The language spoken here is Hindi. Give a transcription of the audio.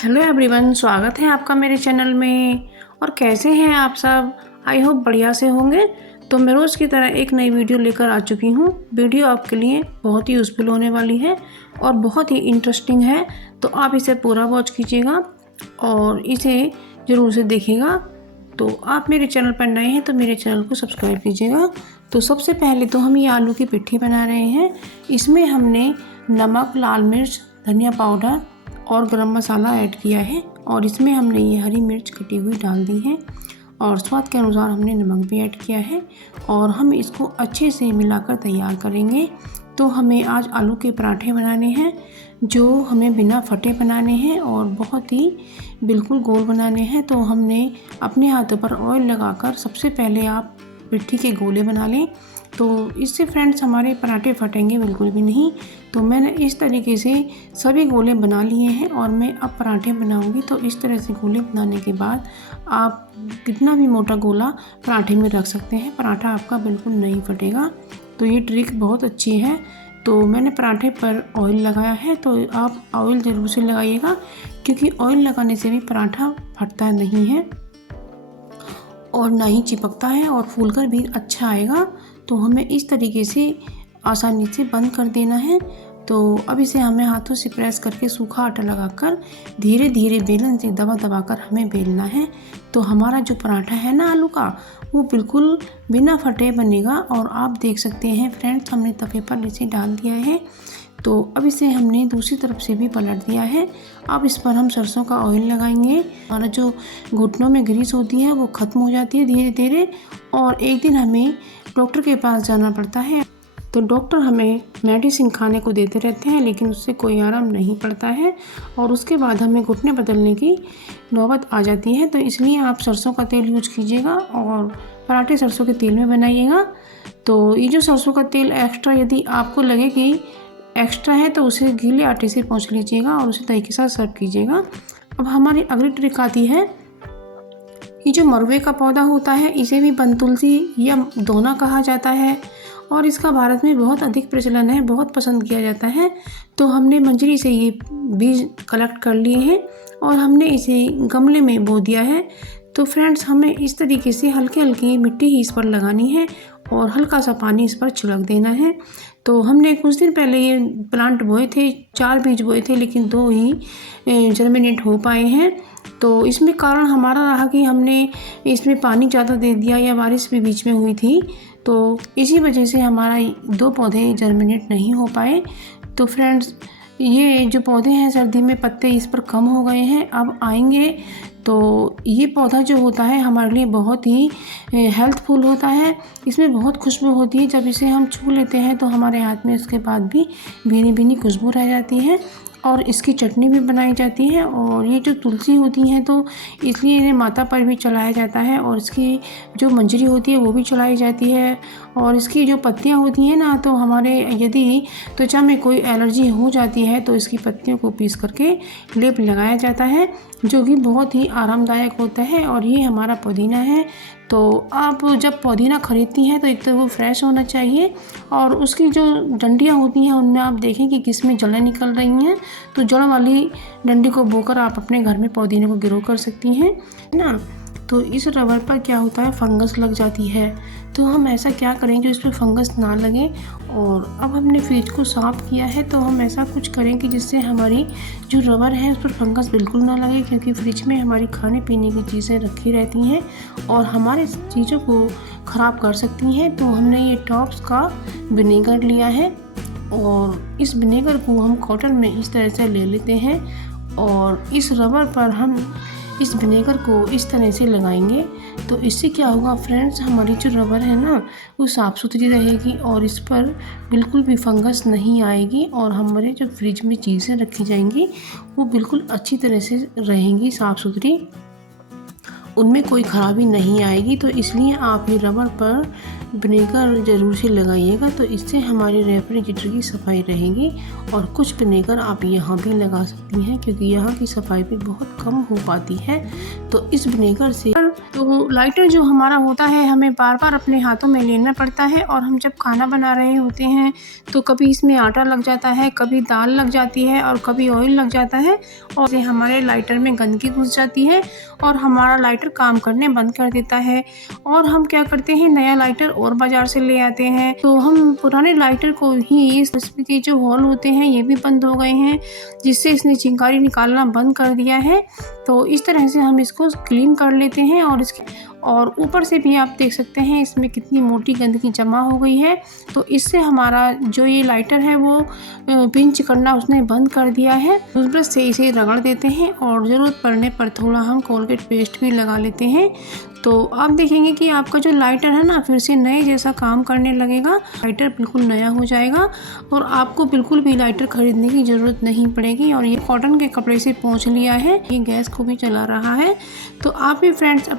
हेलो एवरीवन, स्वागत है आपका मेरे चैनल में। और कैसे हैं आप सब? आई होप बढ़िया से होंगे। तो मैं रोज़ की तरह एक नई वीडियो लेकर आ चुकी हूँ। वीडियो आपके लिए बहुत ही यूज़फुल होने वाली है और बहुत ही इंटरेस्टिंग है, तो आप इसे पूरा वॉच कीजिएगा और इसे ज़रूर से देखिएगा। तो आप मेरे चैनल पर नए हैं तो मेरे चैनल को सब्सक्राइब कीजिएगा। तो सबसे पहले तो हम ये आलू की पिट्ठी बना रहे हैं। इसमें हमने नमक, लाल मिर्च, धनिया पाउडर और गरम मसाला ऐड किया है और इसमें हमने ये हरी मिर्च कटी हुई डाल दी है और स्वाद के अनुसार हमने नमक भी ऐड किया है और हम इसको अच्छे से मिलाकर तैयार करेंगे। तो हमें आज आलू के पराठे बनाने हैं जो हमें बिना फटे बनाने हैं और बहुत ही बिल्कुल गोल बनाने हैं। तो हमने अपने हाथों पर ऑयल लगाकर सबसे पहले आप पिट्ठी के गोले बना लें, तो इससे फ्रेंड्स हमारे पराठे फटेंगे बिल्कुल भी नहीं। तो मैंने इस तरीके से सभी गोले बना लिए हैं और मैं अब पराठे बनाऊंगी। तो इस तरह से गोले बनाने के बाद आप कितना भी मोटा गोला पराठे में रख सकते हैं, पराठा आपका बिल्कुल नहीं फटेगा। तो ये ट्रिक बहुत अच्छी है। तो मैंने पराठे पर ऑयल लगाया है, तो आप ऑयल ज़रूर से लगाइएगा क्योंकि ऑयल लगाने से भी पराठा फटता नहीं है और ना ही चिपकता है और फूलकर भी अच्छा आएगा। तो हमें इस तरीके से आसानी से बंद कर देना है। तो अब इसे हमें हाथों से प्रेस करके सूखा आटा लगाकर धीरे धीरे बेलन से दबा दबा कर हमें बेलना है। तो हमारा जो पराठा है ना आलू का, वो बिल्कुल बिना फटे बनेगा। और आप देख सकते हैं फ्रेंड्स, हमने तवे पर इसे डाल दिया है। तो अब इसे हमने दूसरी तरफ से भी पलट दिया है। अब इस पर हम सरसों का ऑयल लगाएंगे। हमारा जो घुटनों में ग्रीस होती है वो ख़त्म हो जाती है धीरे धीरे। और एक दिन हमें डॉक्टर के पास जाना पड़ता है, तो डॉक्टर हमें मेडिसिन खाने को देते रहते हैं लेकिन उससे कोई आराम नहीं पड़ता है और उसके बाद हमें घुटने बदलने की नौबत आ जाती है। तो इसलिए आप सरसों का तेल यूज कीजिएगा और पराठे सरसों के तेल में बनाइएगा। तो ये जो सरसों का तेल एक्स्ट्रा यदि आपको लगे कि एक्स्ट्रा है तो उसे गीले आटे से पोंछ लीजिएगा और उसे दही के साथ सर्व कीजिएगा। अब हमारी अगली ट्रिक आती है। ये जो मरवे का पौधा होता है इसे भी बनतुलसी या दोना कहा जाता है और इसका भारत में बहुत अधिक प्रचलन है, बहुत पसंद किया जाता है। तो हमने मंजरी से ये बीज कलेक्ट कर लिए हैं और हमने इसे गमले में बो दिया है। तो फ्रेंड्स, हमें इस तरीके से हल्की हल्की मिट्टी ही इस पर लगानी है और हल्का सा पानी इस पर छिड़क देना है। तो हमने कुछ दिन पहले ये प्लांट बोए थे, 4 बीज बोए थे लेकिन 2 ही जर्मिनेट हो पाए हैं। तो इसमें कारण हमारा रहा कि हमने इसमें पानी ज़्यादा दे दिया या बारिश भी बीच में हुई थी, तो इसी वजह से हमारा 2 पौधे जर्मिनेट नहीं हो पाए। तो फ्रेंड्स, ये जो पौधे हैं सर्दी में पत्ते इस पर कम हो गए हैं, अब आएंगे। तो ये पौधा जो होता है हमारे लिए बहुत ही हेल्थफुल होता है। इसमें बहुत खुशबू होती है, जब इसे हम छू लेते हैं तो हमारे हाथ में उसके बाद भी भीनी भीनी खुशबू रह जाती है और इसकी चटनी भी बनाई जाती है। और ये जो तुलसी होती हैं तो इसलिए इन्हें माता पर भी चढ़ाया जाता है और इसकी जो मंजरी होती है वो भी चढ़ाई जाती है। और इसकी जो पत्तियां होती हैं ना, तो हमारे यदि त्वचा में कोई एलर्जी हो जाती है तो इसकी पत्तियों को पीस करके लेप लगाया जाता है जो कि बहुत ही आरामदायक होता है। और ये हमारा पुदीना है। तो आप जब पुदीना खरीदती हैं तो एक तो वो फ्रेश होना चाहिए और उसकी जो डंडियाँ होती हैं उनमें आप देखें कि किसमें जड़ें निकल रही हैं, तो जड़ वाली डंडी को बोकर आप अपने घर में पुदीने को ग्रो कर सकती हैं, है ना। तो इस रबर पर क्या होता है, फंगस लग जाती है। तो हम ऐसा क्या करें जो इस पर फंगस ना लगे। और अब हमने फ्रिज को साफ़ किया है तो हम ऐसा कुछ करें कि जिससे हमारी जो रबर है उस पर फंगस बिल्कुल ना लगे, क्योंकि फ्रिज में हमारी खाने पीने की चीज़ें रखी रहती हैं और हमारे चीज़ों को ख़राब कर सकती हैं। तो हमने ये टॉप्स का विनेगर लिया है और इस विनेगर को हम कॉटन में इस तरह से ले लेते हैं और इस रबर पर हम इस विनेगर को इस तरह से लगाएंगे। तो इससे क्या होगा फ्रेंड्स, हमारी जो रबर है ना वो साफ़ सुथरी रहेगी और इस पर बिल्कुल भी फंगस नहीं आएगी और हमारे जो फ्रिज में चीज़ें रखी जाएंगी वो बिल्कुल अच्छी तरह से रहेंगी, साफ़ सुथरी, उनमें कोई ख़राबी नहीं आएगी। तो इसलिए आप ये रबर पर विनेगर ज़रूर से लगाइएगा, तो इससे हमारी रेफ्रिजरेटर की सफाई रहेगी। और कुछ विनेगर आप यहाँ भी लगा सकती हैं, क्योंकि यहाँ की सफाई भी बहुत कम हो पाती है। तो इस विनेगर से तो लाइटर जो हमारा होता है हमें बार बार अपने हाथों में लेना पड़ता है, और हम जब खाना बना रहे होते हैं तो कभी इसमें आटा लग जाता है, कभी दाल लग जाती है और कभी ऑयल लग जाता है, और हमारे लाइटर में गंदगी घुस जाती है और हमारा लाइटर काम करने बंद कर देता है। और हम क्या करते हैं, नया लाइटर और बाज़ार से ले आते हैं। तो हम पुराने लाइटर को ही, इसमें के जो होल होते हैं ये भी बंद हो गए हैं, जिससे इसने चिंगारी निकालना बंद कर दिया है। तो इस तरह से हम इसको क्लीन कर लेते हैं। और ऊपर से भी आप देख सकते हैं इसमें कितनी मोटी गंदगी जमा हो गई है। तो इससे हमारा जो ये लाइटर है वो पिंच करना उसने बंद कर दिया है। टूथब्रश से इसे रगड़ देते हैं और ज़रूरत पड़ने पर थोड़ा हम कोलगेट पेस्ट भी लगा लेते हैं। तो आप देखेंगे कि आपका जो लाइटर है ना फिर से नए जैसा काम करने लगेगा, लाइटर बिल्कुल नया हो जाएगा और आपको बिल्कुल भी लाइटर खरीदने की ज़रूरत नहीं पड़ेगी। और ये कॉटन के कपड़े से पोंछ लिया है, ये गैस को भी चला रहा है। तो आप भी फ्रेंड्स